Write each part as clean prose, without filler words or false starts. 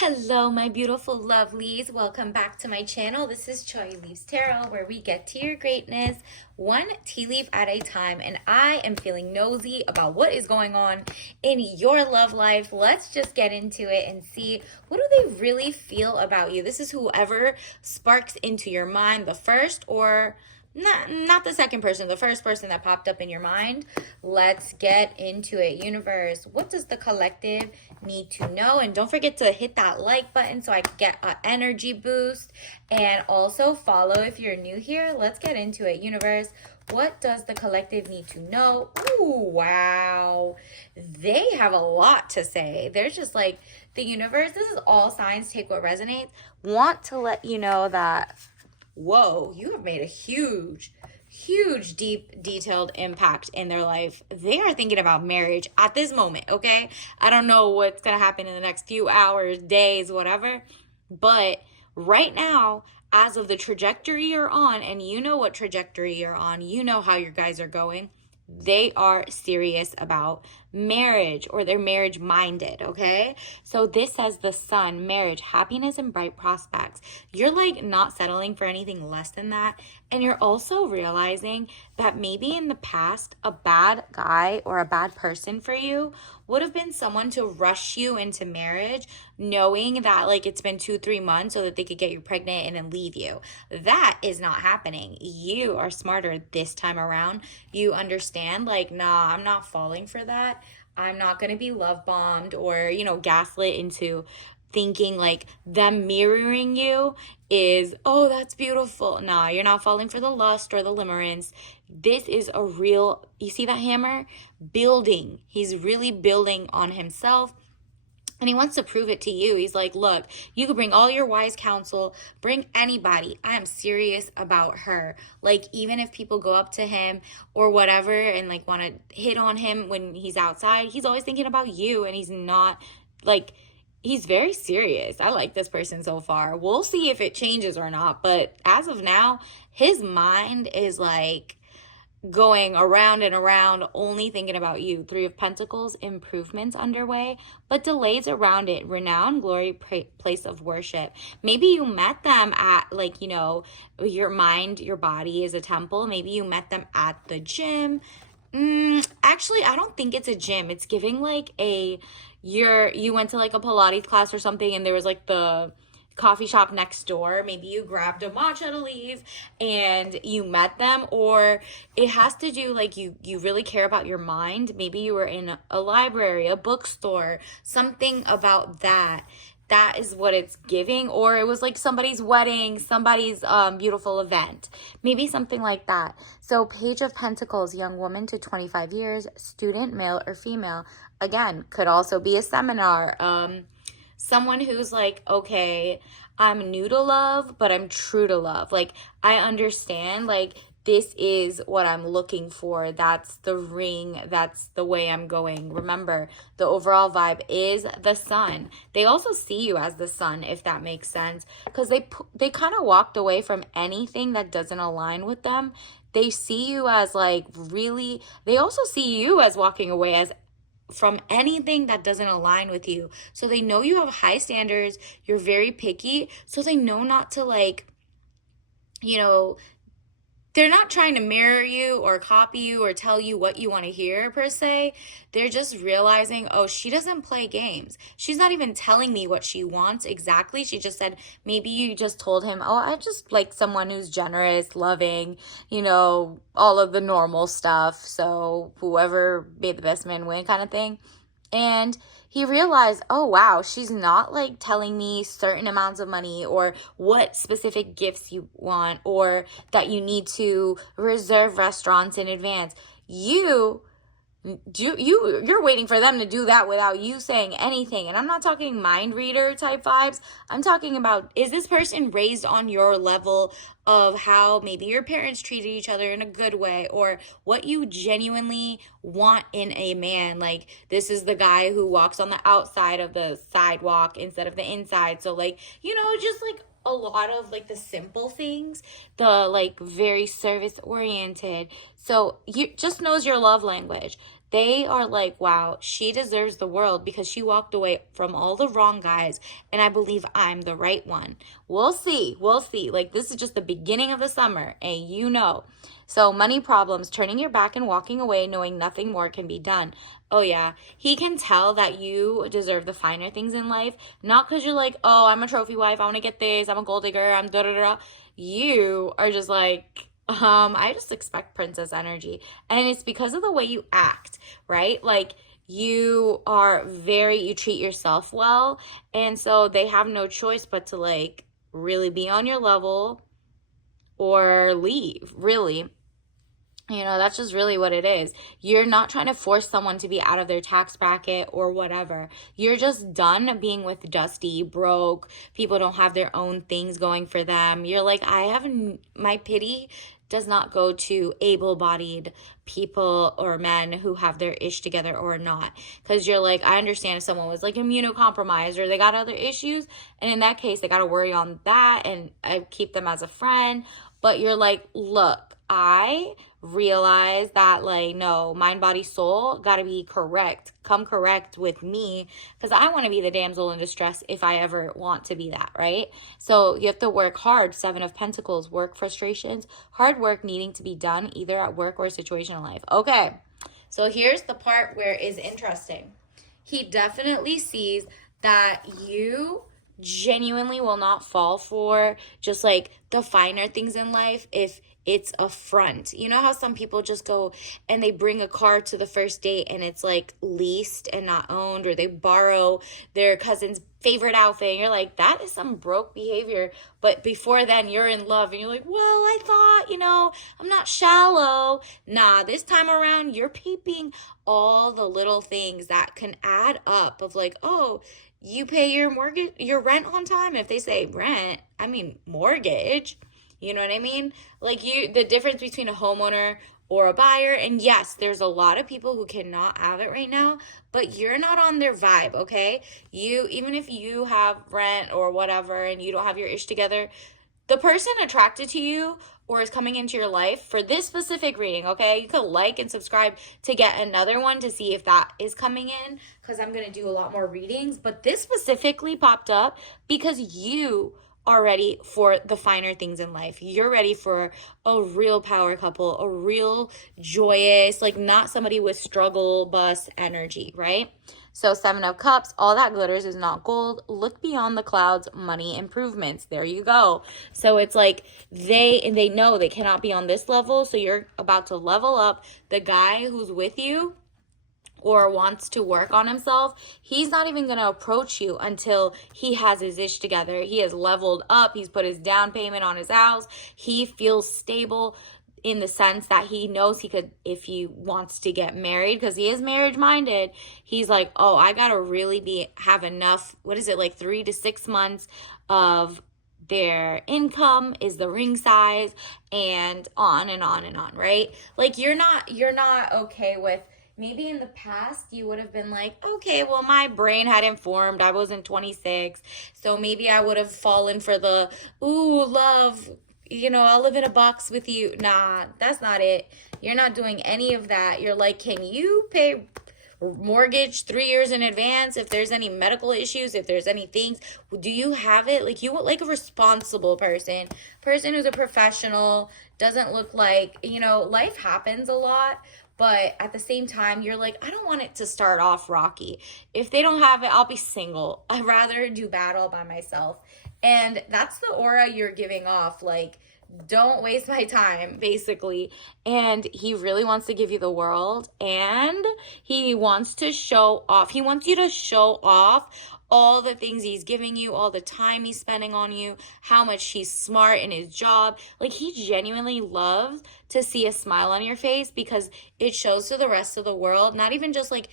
Hello, my beautiful lovelies. Welcome back to my channel. This is Choi Leaves Tarot, where we get to your greatness one tea leaf at a time. And I am feeling nosy about what is going on in your love life. Let's just get into it and see, what do they really feel about you? This is whoever sparks into your mind the first, or not the second person, the first person that popped up in your mind. Let's get into it. Universe, what does the collective need to know? And don't forget to hit that like button so I can get an energy boost. And also follow if you're new here. Let's get into it. Universe, what does the collective need to know? Ooh, wow. They have a lot to say. They're just like, the universe, this is all signs, take what resonates. Want to let you know that, whoa, you have made a huge, deep, detailed impact in their life. They are thinking about marriage at this moment, okay? I don't know what's going to happen in the next few hours, days, whatever. But right now, as of the trajectory you're on, and you know what trajectory you're on, you know how your guys are going, they are serious about marriage, or they're marriage minded, okay? So this says the sun, marriage, happiness, and bright prospects. You're like not settling for anything less than that. And you're also realizing that maybe in the past, a bad guy or a bad person for you would have been someone to rush you into marriage, knowing that like it's been 2-3 months so that they could get you pregnant and then leave you. That is not happening. You are smarter this time around. You understand, like, nah, I'm not falling for that. I'm not going to be love bombed or, gaslit into thinking like them mirroring you is, oh, that's beautiful. Nah, you're not falling for the lust or the limerence. This is a real, you see that hammer? Building. He's really building on himself. And he wants to prove it to you. He's like, look, you could bring all your wise counsel, bring anybody. I am serious about her. Like, even if people go up to him or whatever and like want to hit on him when he's outside, he's always thinking about you. And he's not like, he's very serious. I like this person so far. We'll see if it changes or not. But as of now, his mind is like going around and around, only thinking about you. 3 of Pentacles, improvements underway, but delays around it. Renown, glory, place of worship. Maybe you met them at like, your mind, your body is a temple. Maybe you met them at the gym. Actually, I don't think it's a gym. It's giving like you went to like a Pilates class or something, and there was like the coffee shop next door. Maybe you grabbed a matcha to leave and you met them, or it has to do like you really care about your mind. Maybe you were in a library, a bookstore, something about that. That is what it's giving. Or it was like somebody's wedding, somebody's beautiful event, maybe something like that. So Page of Pentacles, young woman to 25 years, student, male or female. Again, could also be a seminar. Someone who's like, okay, I'm new to love, but I'm true to love. Like, I understand, like, this is what I'm looking for. That's the ring. That's the way I'm going. Remember, the overall vibe is the sun. They also see you as the sun, if that makes sense, because they kind of walked away from anything that doesn't align with them. They see you as like really, they also see you as walking away as from anything that doesn't align with you. So they know you have high standards, you're very picky, so they know not to like, they're not trying to mirror you or copy you or tell you what you want to hear per se. They're just realizing, oh, she doesn't play games. She's not even telling me what she wants exactly. She just said, maybe you just told him, oh, I just like someone who's generous, loving, all of the normal stuff. So whoever made the best man win kind of thing. And he realized, oh, wow, she's not like telling me certain amounts of money or what specific gifts you want or that you need to reserve restaurants in advance. You're waiting for them to do that without you saying anything. And I'm not talking mind reader type vibes. I'm talking about, is this person raised on your level of how maybe your parents treated each other in a good way, or what you genuinely want in a man? Like, this is the guy who walks on the outside of the sidewalk instead of the inside. So like, just like a lot of like the simple things, the like very service oriented. So you just knows your love language. They are like, wow, she deserves the world because she walked away from all the wrong guys, and I believe I'm the right one. We'll see. We'll see. Like, this is just the beginning of the summer, and you know. So, money problems, turning your back and walking away, knowing nothing more can be done. Oh, yeah. He can tell that you deserve the finer things in life, not because you're like, oh, I'm a trophy wife, I want to get this, I'm a gold digger, I'm da da da. You are just like, I just expect princess energy. And it's because of the way you act, right? Like, you treat yourself well. And so they have no choice but to, like, really be on your level or leave, really. You know, that's just really what it is. You're not trying to force someone to be out of their tax bracket or whatever. You're just done being with Dusty, broke. People don't have their own things going for them. You're like, my pity does not go to able-bodied people or men who have their ish together or not. Because you're like, I understand if someone was like immunocompromised or they got other issues. And in that case, they got to worry on that and I keep them as a friend. But you're like, look, I realize that, like, no, mind, body, soul got to be correct. Come correct with me because I want to be the damsel in distress if I ever want to be that, right? So you have to work hard. 7 of Pentacles, work frustrations, hard work needing to be done either at work or a situation in life. Okay, so here's the part where it is interesting. He definitely sees that you genuinely will not fall for just like the finer things in life if it's a front. You know how some people just go and they bring a car to the first date and it's like leased and not owned, or they borrow their cousin's favorite outfit and you're like, that is some broke behavior. But before then you're in love and you're like, well, I thought, you know, I'm not shallow. Nah, this time around you're peeping all the little things that can add up of like, oh, you pay your mortgage, your rent on time. If they say rent, I mean mortgage. You know what I mean? Like, the difference between a homeowner or a buyer. And yes, there's a lot of people who cannot have it right now, but you're not on their vibe, okay? Even if you have rent or whatever and you don't have your ish together, the person attracted to you or is coming into your life for this specific reading, okay? You could like and subscribe to get another one to see if that is coming in, because I'm going to do a lot more readings. But this specifically popped up because you are ready for the finer things in life. You're ready for a real power couple, a real joyous, like not somebody with struggle bus energy, right? So 7 of Cups, all that glitters is not gold. Look beyond the clouds, money improvements. There you go. So it's like they know they cannot be on this level. So you're about to level up. The guy who's with you or wants to work on himself, he's not even going to approach you until he has his ish together. He has leveled up. He's put his down payment on his house. He feels stable in the sense that he knows he could, if he wants to get married, because he is marriage minded, he's like, oh, I got to really have enough, what is it, like 3 to 6 months of their income is the ring size, and on and on and on, right? Like, you're not okay with, maybe in the past you would have been like, okay, well, my brain hadn't formed. I wasn't 26. So maybe I would have fallen for the, ooh, love, you know, I'll live in a box with you. Nah, that's not it. You're not doing any of that. You're like, can you pay mortgage 3 years in advance if there's any medical issues, if there's any things? Do you have it? Like, you like a responsible person who's a professional, doesn't look like, you know, life happens a lot. But at the same time, you're like, I don't want it to start off rocky. If they don't have it, I'll be single. I'd rather do bad all by myself. And that's the aura you're giving off. Like, don't waste my time, basically. And he really wants to give you the world. And he wants to show off. He wants you to show off all the things he's giving you, all the time he's spending on you, how much he's smart in his job. Like, he genuinely loves to see a smile on your face because it shows to the rest of the world, not even just like,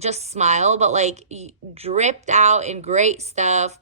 just smile, but like dripped out in great stuff,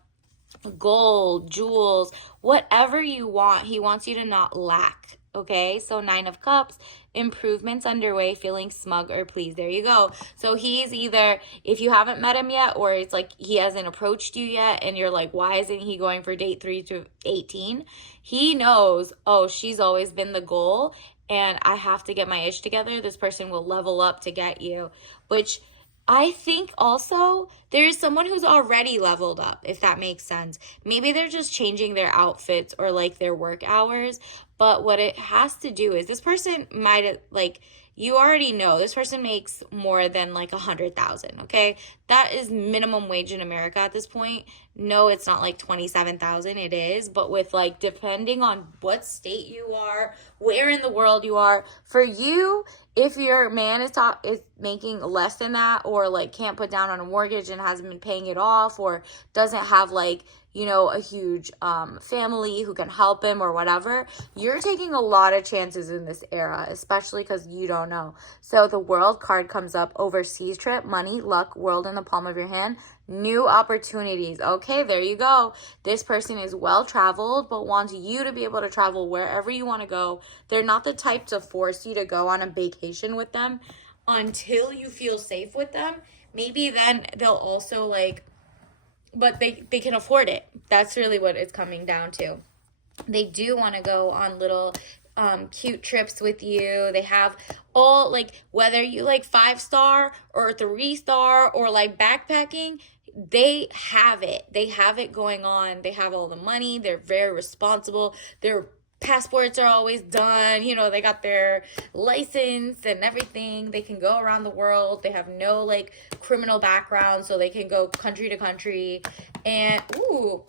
gold, jewels, whatever you want. He wants you to not lack. Okay, so 9 of Cups, improvements underway, feeling smug or pleased. There you go. So he's either, if you haven't met him yet, or it's like he hasn't approached you yet, and you're like, why isn't he going for date 3 to 18? He knows, oh, she's always been the goal, and I have to get my ish together, this person will level up to get you, which I think also there is someone who's already leveled up, if that makes sense. Maybe they're just changing their outfits or like their work hours. But what it has to do is this person might like, you already know this person makes more than like 100,000. Okay. That is minimum wage in America at this point. No, it's not like 27,000. It is. But with like, depending on what state you are, where in the world you are, for you, if your man is making less than that, or like can't put down on a mortgage and hasn't been paying it off, or doesn't have like, you know, a huge family who can help him or whatever, you're taking a lot of chances in this era, especially because you don't know. So the world card comes up: overseas trip, money, luck, world in the palm of your hand, new opportunities. Okay, there you go. This person is well traveled, but wants you to be able to travel wherever you want to go. They're not the type to force you to go on a vacation with them until you feel safe with them. Maybe then they'll also like, but they can afford it. That's really what it's coming down to. They do want to go on little cute trips with you. They have all, like, whether you like 5-star or 3-star or like backpacking, they have it. They have it going on. They have all the money. They're very responsible. Their passports are always done. You know, they got their license and everything. They can go around the world. They have no like criminal background, so they can go country to country. And ooh,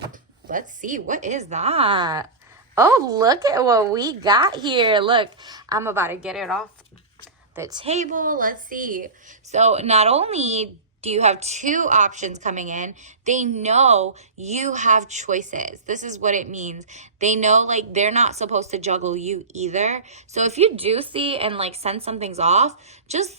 let's see, what is that? Oh, look at what we got here. Look, I'm about to get it off the table. Let's see. So not only do you have 2 options coming in, they know you have choices. This is what it means. They know like they're not supposed to juggle you either. So if you do see and like send some things off, just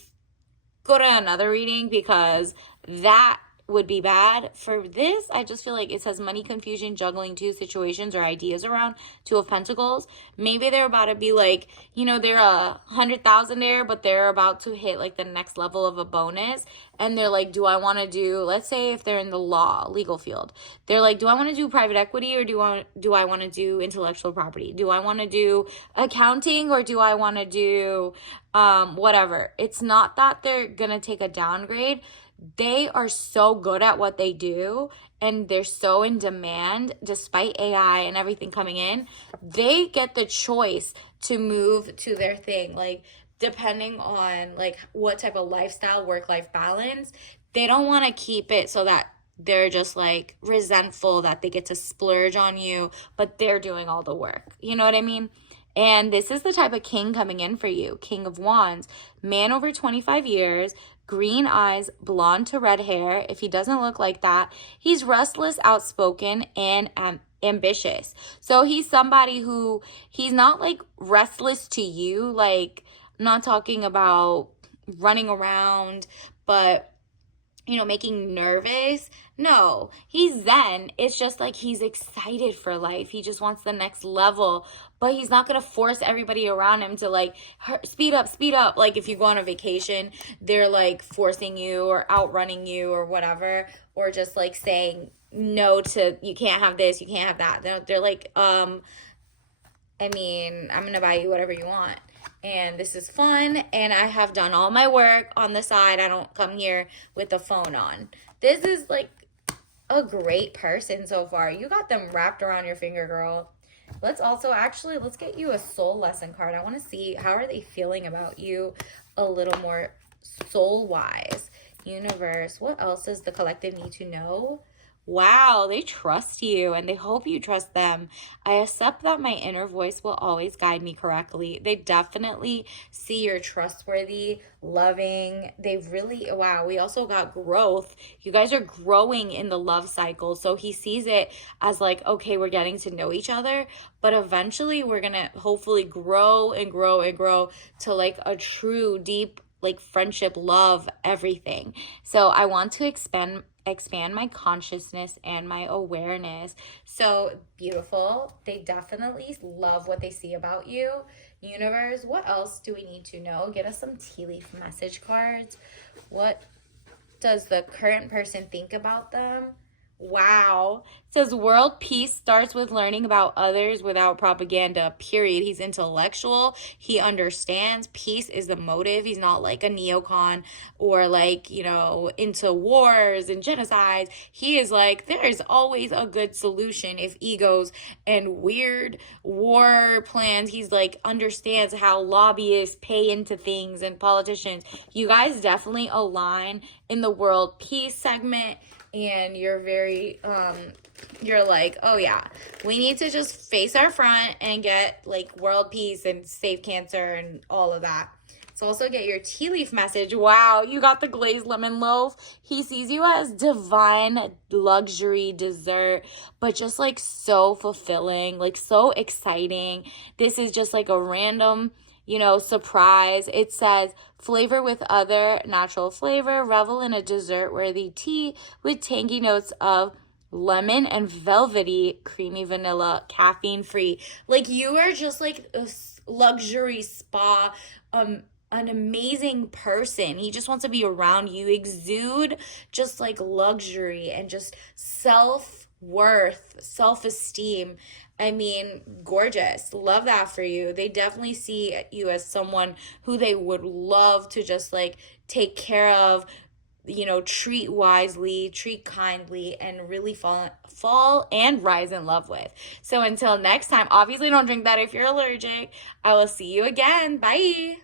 go to another reading, because that would be bad. For this, I just feel like it says money confusion, juggling 2 situations or ideas around 2 of Pentacles. Maybe they're about to be like, you know, they're 100,000 there, but they're about to hit like the next level of a bonus. And they're like, do I want to do, let's say if they're in the legal field, they're like, do I want to do private equity, or do I want to do intellectual property? Do I want to do accounting, or do I want to do whatever? It's not that they're going to take a downgrade. They are so good at what they do, and they're so in demand despite AI and everything coming in. They get the choice to move to their thing, like depending on like what type of lifestyle, work-life balance. They don't want to keep it so that they're just like resentful that they get to splurge on you, but they're doing all the work. You know what I mean? And this is the type of king coming in for you. King of Wands, man over 25 years, green eyes, blonde to red hair. If he doesn't look like that, he's restless, outspoken, and ambitious. So he's somebody who, he's not like restless to you. Like, I'm not talking about running around, but you know, making nervous. No, he's zen. It's just like he's excited for life. He just wants the next level, but he's not going to force everybody around him to like speed up, speed up. Like if you go on a vacation, they're like forcing you or outrunning you or whatever, or just like saying no to, you can't have this, you can't have that. They're like, I mean, I'm going to buy you whatever you want. And this is fun, and I have done all my work on the side. I don't come here with the phone on. This is like a great person so far. You got them wrapped around your finger, girl. Let's get you a soul lesson card. I want to see, how are they feeling about you a little more soul-wise? Universe, what else does the collective need to know? Wow, they trust you and they hope you trust them. I accept that my inner voice will always guide me correctly. They definitely see you're trustworthy, loving. They've really, wow, we also got growth. You guys are growing in the love cycle. So he sees it as like, okay, we're getting to know each other, but eventually we're going to hopefully grow and grow and grow to like a true, deep, like friendship, love, everything. So I want to expand my consciousness and my awareness. So beautiful. They definitely love what they see about you. Universe, what else do we need to know? Get us some tea leaf message cards. What does the current person think about them? Wow. It says world peace starts with learning about others without propaganda, period. He's intellectual. He understands peace is the motive. He's not like a neocon or like, into wars and genocides. He is like, there is always a good solution if egos and weird war plans. He's like, understands how lobbyists pay into things and politicians. You guys definitely align in the world peace segment, and you're very you're like, oh yeah, we need to just face our front and get like world peace and save cancer and all of that. So also get your tea leaf message. Wow, you got the glazed lemon loaf. He sees you as divine luxury dessert, but just like so fulfilling, like so exciting. This is just like a random surprise. It says, flavor with other natural flavor, revel in a dessert-worthy tea with tangy notes of lemon and velvety creamy vanilla, caffeine-free. Like, you are just like a luxury spa, an amazing person. He just wants to be around you. Exude just like luxury and just self-worth, self-esteem. I mean, gorgeous. Love that for you. They definitely see you as someone who they would love to just like take care of, treat wisely, treat kindly, and really fall and rise in love with. So until next time, obviously don't drink that if you're allergic. I will see you again. Bye.